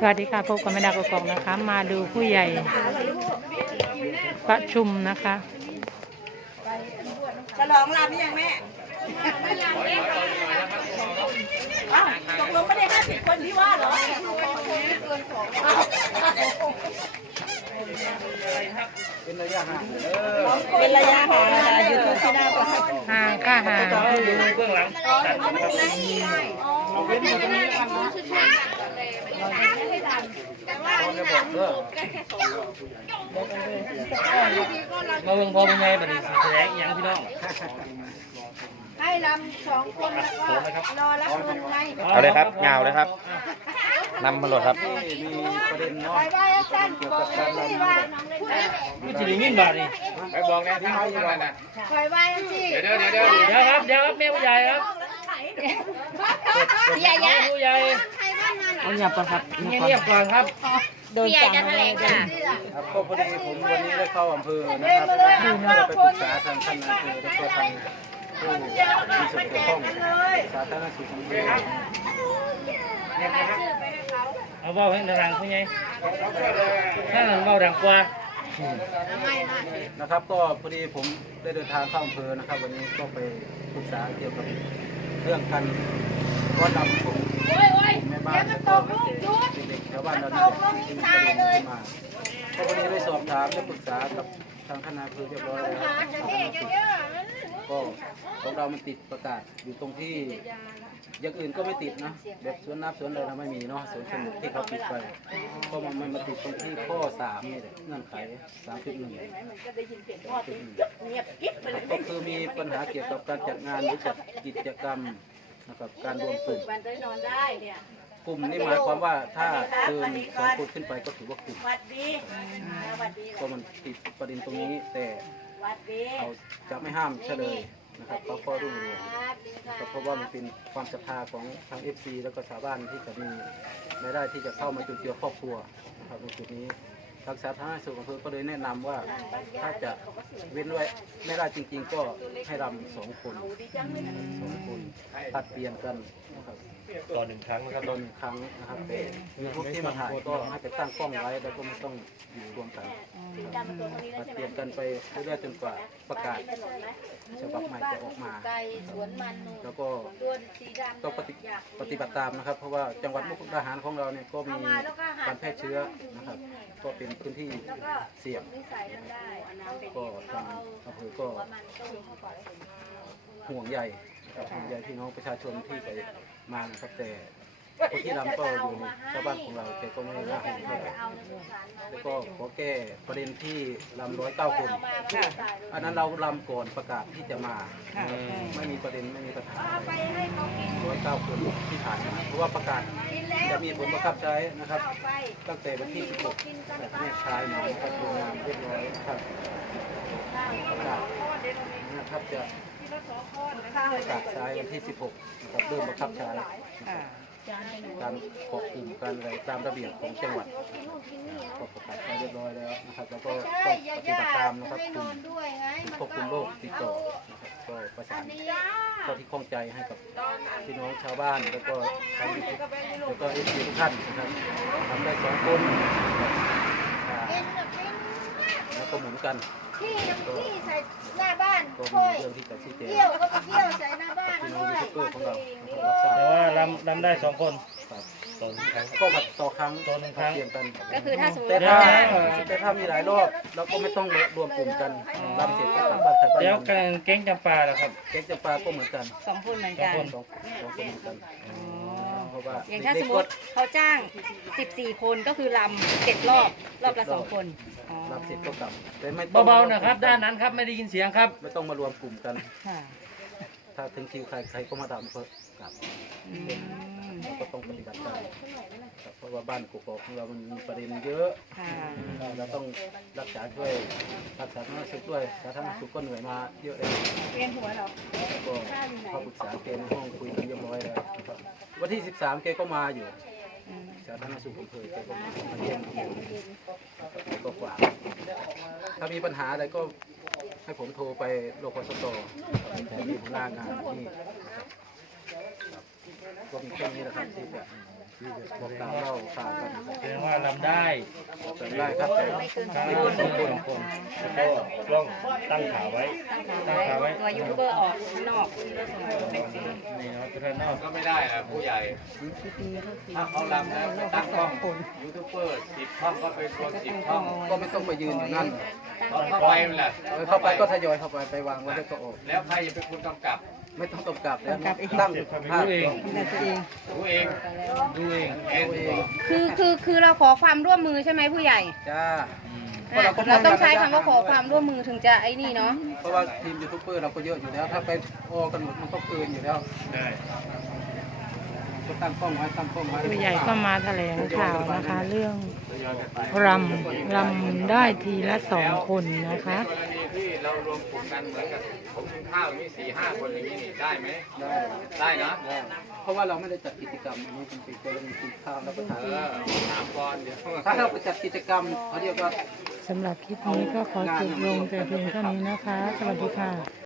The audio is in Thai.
สวัสดีค่ะพบกับแม่ดาวกกอกนะคะ มาดูผู้ใหญ่ประชุมนะคะฉลองรามนี่ยังแม่อ้าวตกลงไม่ได้ห้าสิบคนที่ว่าเหรออ้าวเป็นระยะห่างเออเป็นระยะห่างค่ะยูทูบที่หน้าประทับห่างค่ะห่างเบื้องหลังตัดนะครับเอาเว้นอยู่ตรงนี้แล้วกันนะ มาเบิ่งพอเป็นไงบัดนี้สิแสดงอิหยังพี่น้องให้ลำสองคนแล้วก็รอรับเงินไงเอาเลยครับยาวเลยครับนำมาโหลดครับที่มีประเด็นปเนาะล่อยไว้สั้นบอกเลยที่ว่าพี่สิริงินบาดนี่ไปบอกแน่ที่เขาอยู่นั่นน่ะปล่อยไว้สิเดี๋ยวเดี๋ยวเดี๋ยวเดี๋ยวครับเดี๋ยวครับแม่ผู้ใหญ่ครับใหญ่ยะผู้ใหญ่ ใครบ้านนั้นเอาอย่าประครับเงียบๆก่อนครับ โดนสั่งมาเลยค่ะ ครับก็พอดีผมวันนี้ได้เข้าอำเภอนะครับเพื่อไปปรึกษาทางท่านนายอำเภอแล้วก็ทางผู้มีส่วนเกี่ยวข้องสาธารณสุขอำเภอเอาเบาให้ดังเขาไงถ้ามันเบาดังกว่า นะครับ ก็พอดีผมได้เดินทางเข้าอำเภอนะครับ วันนี้ก็ไปปรึกษาเกี่ยวกับเรื่องการรถนำของ แม่บ้านแล้วก็เด็กๆชาวบ้านเรานี่แหละที่มีประเด็นมาก็วันนี้ได้สอบถามได้ปรึกษากับทางท่านนายอำเภอเรียบร้อยแล้วก็ของเรามันติดประกาศอยู่ตรงที่อย่างอื่นก็ไม่ติดนะแบบสวนน้ำสวนอะไรเราไม่มีเนาะสวนสนุกที่เขาปิดไปก็มันมันมาติดตรงที่ข้อสามนี่แหละเงื่อนไขสามจุดหนึ่งก็คือมีปัญหาเกี่ยวกับการจัดงานหรือจัดกิจกรรมนะครับการรวมกลุ่ม วันได้นอนได้เนี่ยกลุ่มนี่หมายความว่าถ้าเกินสองคนขึ้นไปก็ถือว่ากลุ่มหวัดดีหวัดดีก็มันติดประเด็นตรงนี้แต่หวัดดีเขาจะไม่ห้ามเฉลยนะครับเขาก็รุ่งเรืองก็เพราะว่ามันเป็นความศรัทธาของทางเอฟซีแล้วก็ชาวบ้านที่จะมีรายได้ที่จะเข้ามาจุนเจือครอบครัวนะครับตรงจุดนี้ ทางสาธารณสุขอำเภอก็เลยแนะนำว่าถ้าจะเว้นไว้ไม่ได้จริง ๆ ก็ให้รำสองคนสองคนผัดเปลี่ยนกันนะครับต่อหนึ่งครั้งนะครับตอนหนึ่งครั้งนะครับแต่ยูทูบที่มาถ่ายก็ให้ไปตั้งกล้องไว้แล้วก็ไม่ต้องอยู่รวมกันผัดเปลี่ยนกันไปเรื่อยๆจนกว่าประกาศฉบับใหม่จะออกมา ไก่สวนมันนูนแล้วก็ตัวสีดำก็ปฏิปฏิบัติตามนะครับ เพราะว่าจังหวัดมุกดาหารของเราเนี่ยก็มีการแพร่เชื้อนะครับ ก็เป็นพื้นที่เสี่ยงนิสัยมันได้ก็ทางอำเภอก็ห่วงใยนะครับห่วงใยพี่น้องประชาชนที่ไปมานะครับแต่ คนที่รำก็อยู่ในชาวบ้านของเราแต่ก็ไม่น่าห่วงเท่าไหร่แล้วก็ขอแก้ประเด็นที่รำร้อยเก้าคนอันนั้นเรารำก่อนประกาศที่จะมาไม่มีประเด็นไม่มีปัญหาร้อยเก้าคนที่ผ่านมาเพราะว่าประกาศจะมีผลบังคับใช้นะครับ ตั้งแต่วันที่16แบบแม่ชายหมอนะครับลงามเรียบร้อยครับประกาศนะครับจะประกาศใช้วันที่ 16นะครับเริ่มบังคับใช้ การเกาะกลุ่มการอะไรตามระเบียบของจังหวัดก็ประกาศใช้เรียบร้อยแล้วนะครับแล้วก็ใช่ต้องยาปฏิย่าบัติตามจะนะครับไม่กนลุ่มอนด้วยไงมันควบคุมโรคติดต่อนะครับก็ประสานนี่ข้อที่ข้องใจให้กับพี่น้องชาวบ้านแล้วก็ทางแล้วก็เอฟซีทุกท่านนะครับทำได้สองคนอ่ากิน แบบกินแล้วก็หมุนกัน ที่ยังที่ใส่หน้าบ้านก็มีค่อยเรื่องที่จะชี้แจงเที่ยวก็ไปเที่ยวใส่หน้าบ้านพี่น้องด้วยูยทูบเบอร์ของเรานะครับรับทราบแต่ว่าลำลำได้สองคนครับต่อหนึ่งครั้ง ก็ผัดต่อครั้งต่อหนึ่งครั้งเปลี่ยนกัน ก็คือถ้าสมมแต่ติถ้าว่า แต่ถ้ามีหลายรอบเราก็ไม่ต้องรวมกลุ่มกันรำเสร็จก็กลับบ้านใครบ้านเดี๋ยวมันกันเก้งจำปาแล้วครับ เก๊กจำปาก็เหมือนกันสองคนเหมือนสองกันคนสองสองคนเหมือนกันเพราะ ว่าอย่างถ้าสเด็มกมๆก็ติเขาจ้าง 14 คนก็คือลำเจ็ดรอบรอบละสองคนอ๋อรับเสร็จก็กลับแต่ไม่ต้องเบาๆนะครับ ด้านนั้นครับไม่ได้ยินเสียงครับ ไม่ต้องมารวมกลุ่มกัน ค่ะถ้าถึงคิวใครใครก็มาดำก็กลับ อืม ก็ต้องปฏิบัติตามครับเพราะว่าบ้านกกอกของเรามันมีประเด็นเยอะ ค่ะ เราต้องรักษาช่วยรักษาสาธารณสุขด้วยสาธารณสุขก็เหนื่อยมาเยอะเลยเวียนหัวเหรอก็เข้าปรึกษาแกในห้องคุยกันเรียบร้อยแล้วนะครับวันที่ 13แกก็มาอยู่สาธารณสุขอำเภอแกก็มาเยี่ยมเยียนก็กวาถ้ามีปัญหาอะไรก็ให้ผมโทรไปโลกสตอที่มีหัวหน้างานที่ ก็มีแค่นี้แหละครับที่จะบอกกล่าวเล่าข่าวกันแสดงว่าลำได้จำได้ครับแต่ไม่เกินครับไม่สเกิอนงคนสองคนแล้วก็ต้องตั้งขาไว้ ตั้งขาไว้ตัวยูทูบเบอร์ออกข้างนอก นี่นะครับทุกท่านเนอกก็ไม่ได้อะผู้ใหญ่ ถ้าเขาลำแล้วไปตั้งกล้องยูทูบเบอร์สิบช่องก็เป็นคนสิบช่องก็ไม่ต้องไปยืนอยู่นั่นตอนเข้าไปนั่นแหละเออเข้าไปก็ทยอยเข้าไปไปวางไว้แล้วก็ออกแล้วใครจะเป็นคนกำกับไม่ต้องกำกับแล้วตั้งทำเองรู้เองดูเองเองบอกคือคือคือเราขอความร่วมมือใช่ไหมผู้ใหญ่ จ้า อะเราต้องใช้คำว่าขอความร่วมมือถึงจะไอ้นี่เนาะ เพราะว่าทีมยูทูบเบอร์เราก็เยอะอยู่แล้ว ถ้าไปออกันหมดมันก็เกินอยู่แล้วได้ ก็ตั้งกล้องไว้ตั้งกล้องไว้ผู้ใหญ่ก็มาแถลงข่าวนะคะ เรื่องรำรำได้ทีละสองคนนะคะกรณีที่เรารวมกลุ่มกันเหมือนกับผมกินข้าวอย่างนี้สี่ห้าคนอย่างนี้นี่ได้ไหมได้ได้นะได้ เพราะว่าเราไม่ได้จัดกิจกรรมอันนี้เป็นกิจกรรมกินข้าวแล้วก็ทานเออถามก่อนเดี๋ยวถ้าเราไปจัดกิจกรรมเขาเรียกว่า สำหรับคลิปนี้ก็ขอจบลงแต่เพียงเท่านี้นะคะ สวัสดีค่ะ